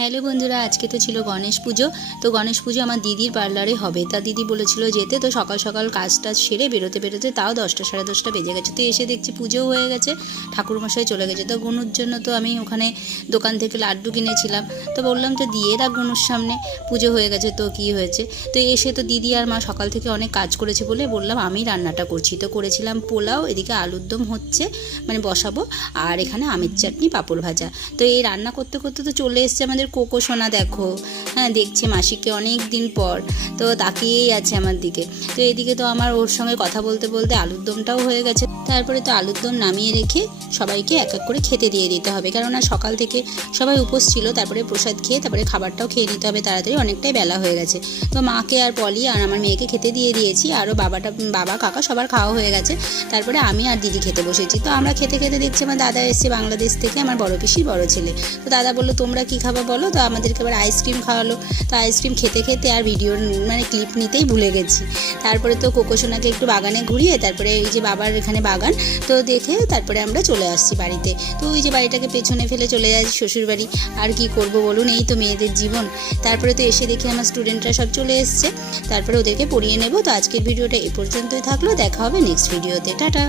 Hello বন্ধুরা, আজকে তো ছিল গণেশ পুজো। তো গণেশ পুজো আমার দিদির পার্লারে হবে। তা দিদি বলেছিল যেতে, তো সকাল সকাল কাজ টাজ সেরে বেরোতে বেরোতে তাও 10টা সাড়ে 10টা বেজে গেছে। তো এসে দেখছি পুজোও হয়ে গেছে, ঠাকুরমশাই চলে গেছে। তো গনুর জন্য তো আমি ওখানে দোকান থেকে লাড্ডু কিনেছিলাম। তো বললাম তো দিয়ে রাখ গনুর সামনে, পুজো হয়ে গেছে তো কি হয়েছে। তো এসে তো দিদি আর মা সকাল থেকে অনেক কাজ করেছে বলে বললাম আমি রান্নাটা করছি। তো করেছিলাম পোলাও, এদিকে আলুর দম হচ্ছে মানে বসাবো, আর এখানে আমের চাটনি পাঁপড় ভাজা। তো এই রান্না করতে করতে তো চলে এসছে আমাদের কোকো সোনা। দেখো, হ্যাঁ দেখছে মাসিকে অনেক দিন পর, তো তাকিয়েই আছে আমার দিকে। তো এদিকে তো আমার ওর সঙ্গে কথা বলতে বলতে আলুর দমটাও হয়ে গেছে। তারপরে তো আলুর দম নামিয়ে রেখে সবাইকে এক এক করে খেতে দিয়ে দিতে হবে, কেননা সকাল থেকে সবাই উপোস ছিল। তারপরে প্রসাদ খেয়ে তারপরে খাবারটাও খেয়ে নিতে হবে তাড়াতাড়ি, অনেকটাই বেলা হয়ে গেছে। তো মাকে আর পলি আর আমার মেয়েকে খেতে দিয়ে দিয়েছি, আরও বাবা কাকা সবার খাওয়া হয়ে গেছে। তারপরে আমি আর দিদি খেতে বসেছি। তো আমরা খেতে খেতে দেখছি আমার দাদা এসছে বাংলাদেশ থেকে, আমার বড় পিসির বড় ছেলে। তো দাদা বললো তোমরা কী খাবা বলো। তো আমাদেরকে আবার আইসক্রিম খাওয়ালো। তো আইসক্রিম খেতে খেতে আর ভিডিওর মানে ক্লিপ নিতেই ভুলে গেছি। তারপরে তো কোকো সোনাকে একটু বাগানে ঘুরিয়ে তারপরে এই যে বাবার এখানে বাগান তো দেখে তারপরে আমরা চলে আসছি বাড়িতে। তো ওই যে বাড়িটাকে পেছনে ফেলে চলে যাচ্ছি শ্বশুর বাড়ি। আর কি করব বলুন, এই তো মেয়েদের জীবন। তারপরে তো এসে দেখি আমার স্টুডেন্টরা সব চলে এসছে, তারপরে ওদেরকে পড়িয়ে নেব। তো আজকের ভিডিওটা এই পর্যন্তই থাকলো, দেখা হবে নেক্সট ভিডিওতে। টাটা।